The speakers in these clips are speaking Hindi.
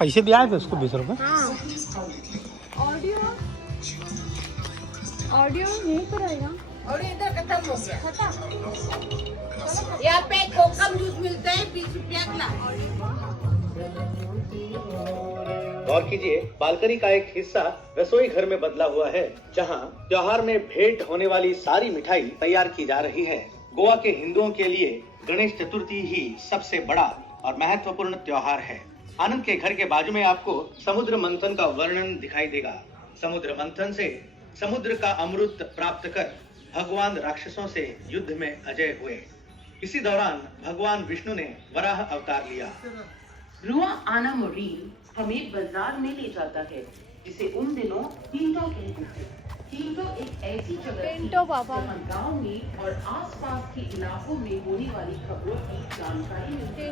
पैसे भी आए थे उसको 20 रुपये। ऑडियो ऑडियो यहीं पर आएगा। ऑडियो इधर खत्म हो गया। यहाँ पे कोकम जूस मिलता है 20 रुपया का। गौर कीजिए, बालकनी का एक हिस्सा रसोई घर में बदला हुआ है, जहां त्योहार में भेंट होने वाली सारी मिठाई तैयार की जा रही है। गोवा के हिंदुओं के लिए गणेश चतुर्थी ही सबसे बड़ा और महत्वपूर्ण त्योहार है। आनंद के घर के बाजू में आपको समुद्र मंथन का वर्णन दिखाई देगा। समुद्र मंथन से समुद्र का अमृत प्राप्त कर भगवान राक्षसों से युद्ध में अजय हुए। इसी दौरान भगवान विष्णु ने वराह अवतार लिया। रुआ आना मोरी हमें बाजार में ले जाता है, जिसे उन दिनों टिंटो कहते थे। टिंटो एक ऐसी जगह थी जहाँ गांव में और आसपास के इलाकों में होने वाली खबरों की जानकारी मिलती है।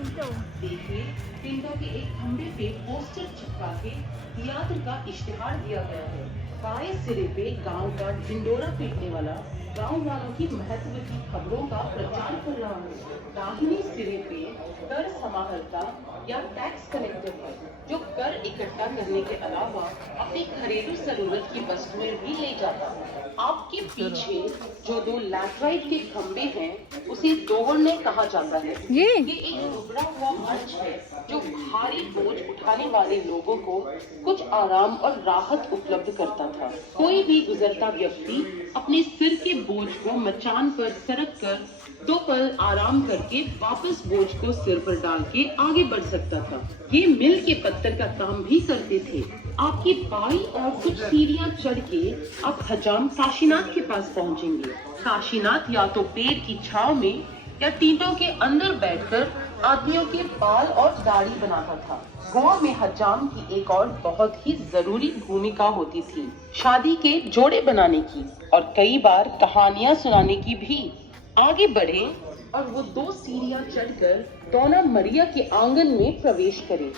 देखिए, टिंटो के एक खंबे पे पोस्टर चिपका के थिएटर का इश्तिहार दिया गया है। बाएं सिरे पे गांव का ढिंडोरा पीटने वाला गांव वालों की महत्व की खबरों का प्रचार कर रहा है। दाहिने सिरे पे कर समाहर्ता या टैक्स कलेक्टर है, जो कर इकट्ठा करने के अलावा अपनी घरेलू जरूरत की वस्तुएं भी ले जाता है। आपके पीछे जो 2 लैटराइट के खंबे हैं, उसे दोहरने कहा जाता है। ये एक उभरा हुआ मंच है जो भारी बोझ उठाने वाले लोगों को कुछ आराम और राहत उपलब्ध करता था। कोई भी गुजरता व्यक्ति अपने सिर के बोझ को मचान पर सरक कर 2 पल आराम करके वापस बोझ को सिर पर डाल के आगे बढ़ सकता था। ये मिल के पत्थर का काम भी करते थे। आपकी बाई और कुछ सीढ़ियां चढ़ के आप हजाम काशीनाथ के पास पहुंचेंगे। काशीनाथ या तो पेड़ की छांव में या टींटों के अंदर बैठकर आदमियों के बाल और दाढ़ी बनाता था। गोवा में हजाम की एक और बहुत ही जरूरी भूमिका होती थी, शादी के जोड़े बनाने की और कई बार कहानियां सुनाने की भी। आगे बढ़े और वो 2 सीढ़ियां चढ़कर डोना मरिया के आंगन में प्रवेश करें।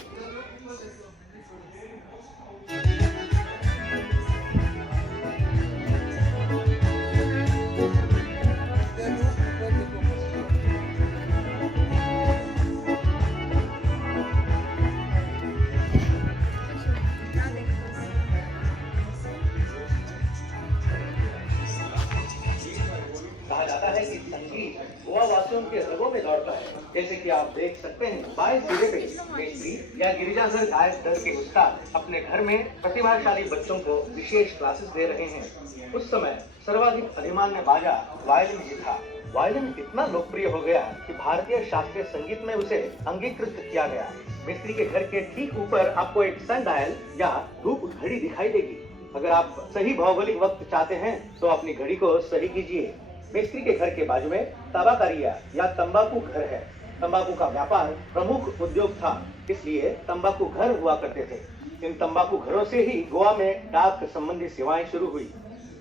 कहा जाता है कि संगीत गोवा वासियों के रगों में दौड़ता है। जैसे कि आप देख सकते हैं, बाएं सिरे पे मेस्त्री या गिरिजाधर गायक दल के उस्ताद अपने घर में प्रतिभाशाली बच्चों को विशेष क्लासेस दे रहे हैं। उस समय सर्वाधिक अधिमान्य बाजा वायलिन ही था। वायलिन इतना लोकप्रिय हो गया कि भारतीय शास्त्रीय संगीत में उसे अंगीकृत किया गया। मिस्त्री के घर के ठीक ऊपर आपको एक सन डायल या धूप घड़ी दिखाई देगी। अगर आप सही भौगोलिक वक्त चाहते हैं तो अपनी घड़ी को सही कीजिए। मिस्त्री के घर के बाजू में ताबाकारिया या तंबाकू घर है। तंबाकू का व्यापार प्रमुख उद्योग था, इसलिए तंबाकू घर हुआ करते थे। इन तंबाकू घरों से ही गोवा में डाक संबंधी सेवाएं शुरू हुई।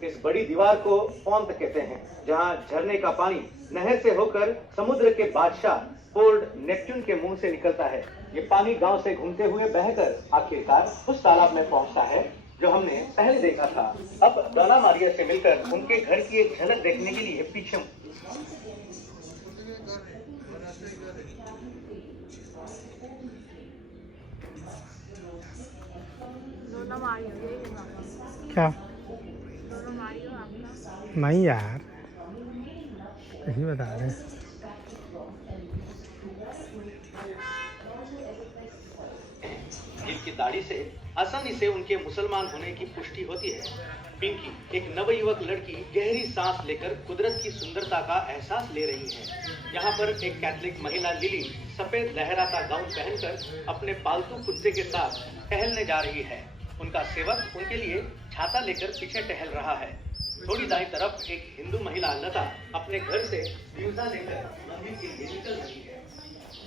इस बड़ी दीवार को पोंत कहते हैं, जहां झरने का पानी नहर से होकर समुद्र के बादशाह पोर्ट नेपच्यून के मुंह से निकलता है। ये पानी गांव से घूमते हुए बहकर आखिरकार उस तालाब में पहुंचता है जो हमने पहले देखा था। अब डोना मारिया से मिलकर उनके घर की एक झलक देखने के लिए पीछे क्या नहीं यार, यही बता रहे। इनकी दाढ़ी से आसानी से उनके मुसलमान होने की पुष्टि होती है। पिंकी, एक नवयुवक लड़की, गहरी सांस लेकर कुदरत की सुंदरता का एहसास ले रही है। यहाँ पर एक कैथलिक महिला लिली सफेद लहराता गाउन पहनकर अपने पालतू कुत्ते के साथ टहलने जा रही है। उनका सेवक उनके लिए छाता लेकर पीछे टहल रहा है। थोड़ी दाईं तरफ एक हिंदू महिला लता अपने घर से फ्यूजा लेकर मंदिर के लिए निकल रही है।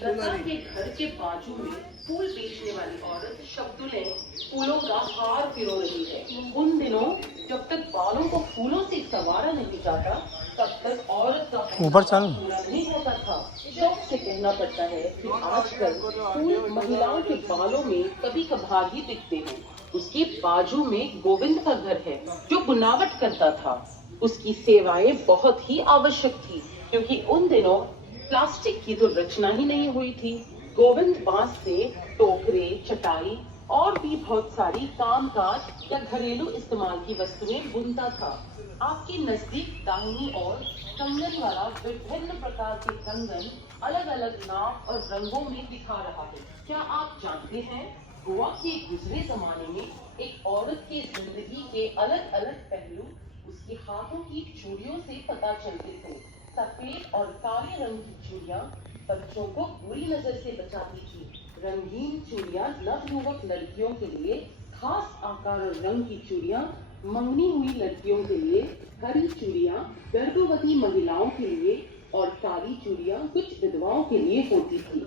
लता के घर के बाजू में फूल बेचने वाली औरत शब्दुले फूलों का हार पिरो रही है। उन दिनों जब तक बालों को फूलों से संवारा नहीं जाता, तब तक औरत का ऊपर चल पूरा नहीं होता था। शौक से कहना पड़ता है कि आजकल फूल महिलाओं के बालों में कभी कभार ही दिखते हैं। उसके बाजू में गोविंद का घर है, जो बुनावट करता था। उसकी सेवाएं बहुत ही आवश्यक थी, क्योंकि उन दिनों प्लास्टिक की तो रचना ही नहीं हुई थी। गोविंद बांस से टोकरे, चटाई और भी बहुत सारी कामकाज या घरेलू इस्तेमाल की वस्तुएं बुनता था। आपके नजदीक दाहिनी ओर कंगन वाला विभिन्न प्रकार के कंगन अलग अलग नाप और रंगों में दिखा रहा है। क्या आप जानते हैं गोवा के गुजरे जमाने में एक औरत की जिंदगी के अलग अलग पहलू उसके हाथों की चूड़ियों से पता चलते थे। सफेद और काले रंग की चूड़ियां बच्चों को बुरी नजर से बचाती थी। रंगीन चूड़ियां नवयुवक लड़कियों के लिए, खास आकार और रंग की चूड़ियां मंगनी हुई लड़कियों के लिए, हरी चूड़ियां गर्भवती महिलाओं के लिए और काली चूड़ियां कुछ विधवाओं के लिए होती थी।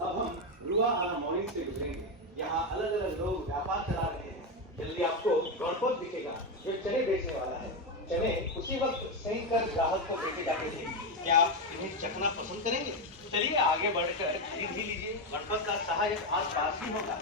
अब हम रुआ आना मॉर्निंग से गुजरेंगे। यहाँ अलग अलग लोग व्यापार चला रहे हैं। जल्दी आपको गणपत दिखेगा जो चने बेचने वाला है। चने उसी वक्त सही कर ग्राहक को बेचे जाते थे। क्या आप इन्हें चखना पसंद करेंगे? चलिए आगे बढ़कर खरीद भी लीजिए। गणपत का सहायक आस पास ही होगा।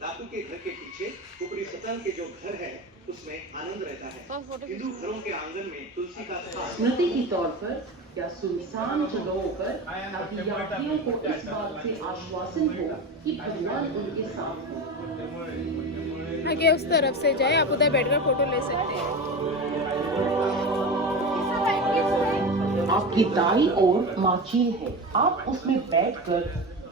दातू के घर के पीछे ऊपरी सतह के जो घर है उसमें आनंद रहता है। हिंदू घरों के आंगन में तुलसी का स्मृति के तौर पर या सुनसान जगहों पर ताकि यात्रियों को इस बात से आश्वासन हो कि भगवान उनके साथ हो। आगे उस तरफ से जाए, आप उधर बैठकर फोटो ले सकते हैं। आपकी दाईं ओर माचील है। आप उसमें बैठकर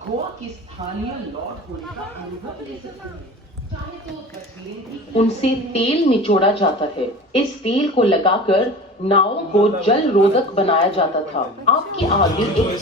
गोवा की स्थानीय लॉर्ड होने का अनुभव ले सकते हैं। चाहे तो तस्वीरें उनसे तेल निचोड़ा जाता है। इस तेल को लगाकर नावों को जल रोधक बनाया जाता था। आपके आगे एक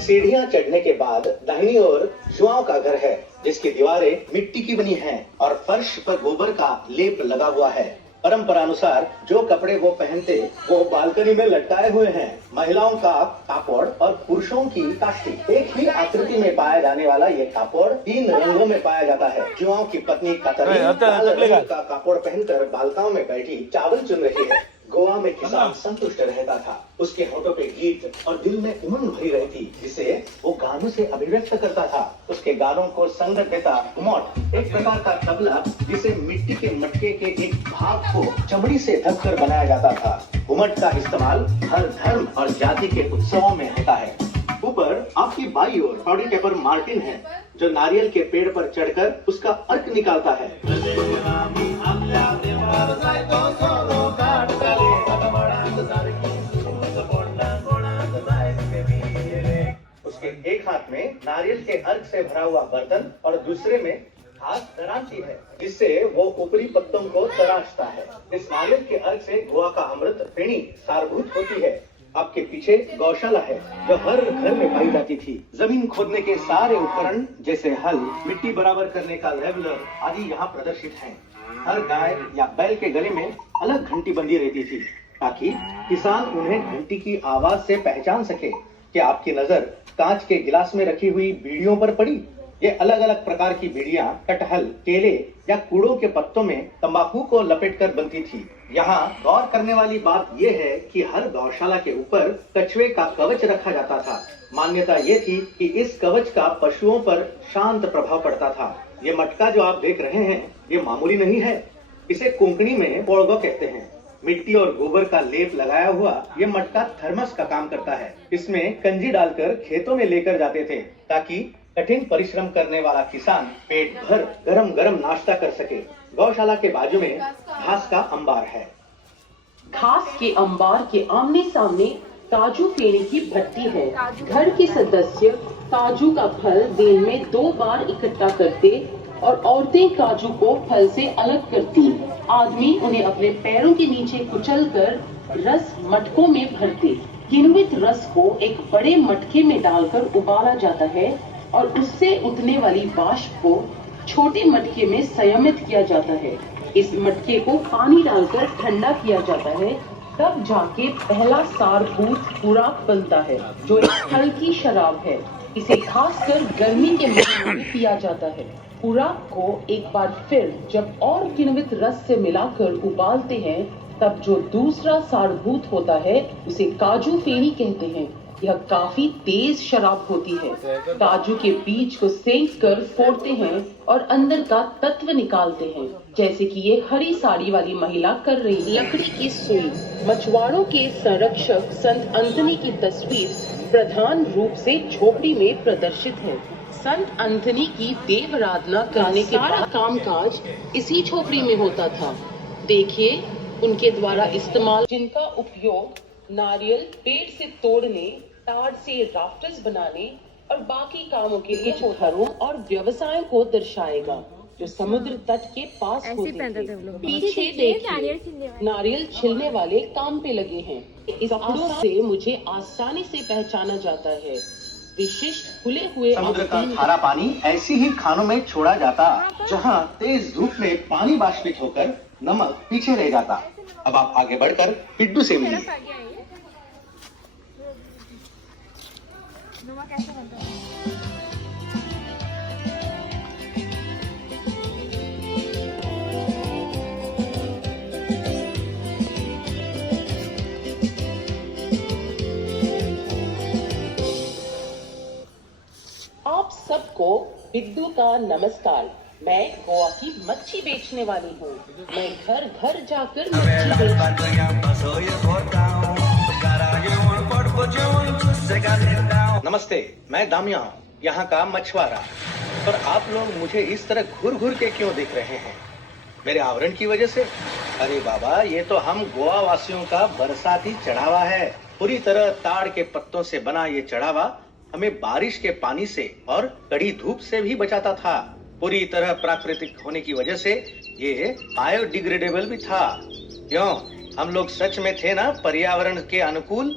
सीढ़ियां चढ़ने के बाद दाहिनी ओर जुआओं का घर है जिसकी दीवारें मिट्टी की बनी हैं और फर्श पर गोबर का लेप लगा हुआ है। परंपरा अनुसार जो कपड़े वो पहनते वो बालकनी में लटकाए हुए हैं। महिलाओं का कापड़ और पुरुषों की काष्टी। एक ही आकृति में पाया जाने वाला ये कापड़ 3 रंगों में पाया जाता है। जुआओं की पत्नी कतरी लाल रंग का कापड़ पहनकर बालकाओं में बैठी चावल चुन रही है। गोवा में किसान संतुष्ट रहता था। उसके होठों पे गीत और दिल में उमंग भरी रहती जिसे वो गानों से अभिव्यक्त करता था। उसके गानों को संग देता घुमट, एक प्रकार का तबला जिसे मिट्टी के मटके के एक भाग को चमड़ी से ढककर बनाया जाता था। घुमट का इस्तेमाल हर धर्म और जाति के उत्सवों में होता है। ऊपर आपकी बाई ओर टॉडी टेपर मार्टिन है जो नारियल के पेड़ पर चढ़कर उसका अर्क निकालता है। उसके एक हाथ में नारियल के अर्क से भरा हुआ बर्तन और दूसरे में हाथ तराशी है जिससे वो ऊपरी पत्तों को तराशता है। इस नारियल के अर्क से गोवा का अमृत फेणी सारभूत होती है। आपके पीछे गौशाला है जो हर घर में पाई जाती थी। जमीन खोदने के सारे उपकरण जैसे हल, मिट्टी बराबर करने का लेवलर आदि यहाँ प्रदर्शित हैं। हर गाय या बैल के गले में अलग घंटी बंधी रहती थी ताकि किसान उन्हें घंटी की आवाज से पहचान सके। क्या आपकी नजर कांच के गिलास में रखी हुई बीड़ियों पर पड़ी? ये अलग अलग प्रकार की बीड़ियां कटहल, केले या कूड़ों के पत्तों में तंबाकू को लपेटकर बनती थी। यहाँ गौर करने वाली बात यह है कि हर गौशाला के ऊपर कछुए का कवच रखा जाता था। मान्यता ये थी कि इस कवच का पशुओं पर शांत प्रभाव पड़ता था। ये मटका जो आप देख रहे हैं ये मामूली नहीं है। इसे कोंकणी में पोड़गो कहते हैं। मिट्टी और गोबर का लेप लगाया हुआ ये मटका थर्मस का काम करता है। इसमें कंजी डालकर खेतों में लेकर जाते थे ताकि कठिन परिश्रम करने वाला किसान पेट भर गरम गरम नाश्ता कर सके। गौशाला के बाजू में घास का अंबार है। घास के अंबार के आमने सामने काजू फेरी की भट्टी है। घर के सदस्य काजू का फल दिन में 2 बार इकट्ठा करते और औरतें काजू को फल से अलग करती। आदमी उन्हें अपने पैरों के नीचे कुचलकर रस मटकों में भरते। किण्वित रस को एक बड़े मटके में डालकर उबाला जाता है और उससे उठने वाली वाष्प को छोटे मटके में संयमित किया जाता है। इस मटके को पानी डालकर ठंडा किया जाता है, तब जाके पहला सारभूत खुराक बनता है जो एक हल्की शराब है। इसे खासकर गर्मी के महीनों में पिया जाता है। उराक को एक बार फिर जब और किण्वित रस से मिलाकर उबालते हैं, तब जो दूसरा सारभूत होता है उसे काजू फेनी कहते हैं। यह काफी तेज शराब होती है। काजू के बीज को सेंक कर फोड़ते हैं और अंदर का तत्व निकालते हैं, जैसे कि ये हरी साड़ी वाली महिला कर रही है। लकड़ी की सुई। मछुआरों के संरक्षक संत अंथनी की तस्वीर प्रधान रूप से झोपड़ी में प्रदर्शित है। संत अंथनी की देव आराधना करने के सारा कामकाज इसी झोपड़ी में होता था। देखिए उनके द्वारा इस्तेमाल, जिनका उपयोग नारियल पेड़ से तोड़ने, तार से राफ्टर्स बनाने और बाकी कामों के लिए घरों और व्यवसायों को दर्शाएगा जो समुद्र तट के पास होते थे। पीछे देखिए नारियल छिलने वाले काम पे लगे हैं। इस कपड़ों से मुझे आसानी से पहचाना जाता है। विशिष्ट खुले हुए समुद्र का खारा पानी ऐसी ही खानों में छोड़ा जाता, जहां तेज धूप में पानी बाष्पित होकर नमक पीछे रह जाता। अब आप आगे बढ़कर पिड्डू से मिलिए। नमक कैसे बनता है? आप सबको बिड्डू का नमस्कार। मैं गोवा की मच्छी बेचने वाली हूँ। मैं घर घर जाकर मच्छी नमस्ते, मैं दामिया हूँ, यहाँ का मछुआरा। पर आप लोग मुझे इस तरह घूर घूर के क्यों देख रहे हैं? मेरे आवरण की वजह से? अरे बाबा, ये तो हम गोवा वासियों का बरसाती चढ़ावा है। पूरी तरह ताड़ के पत्तों से बना ये चढ़ावा हमें बारिश के पानी से और कड़ी धूप से भी बचाता था। पूरी तरह प्राकृतिक होने की वजह से ये बायोडिग्रेडेबल भी था। क्यों? हम लोग सच में थे ना पर्यावरण के अनुकूल।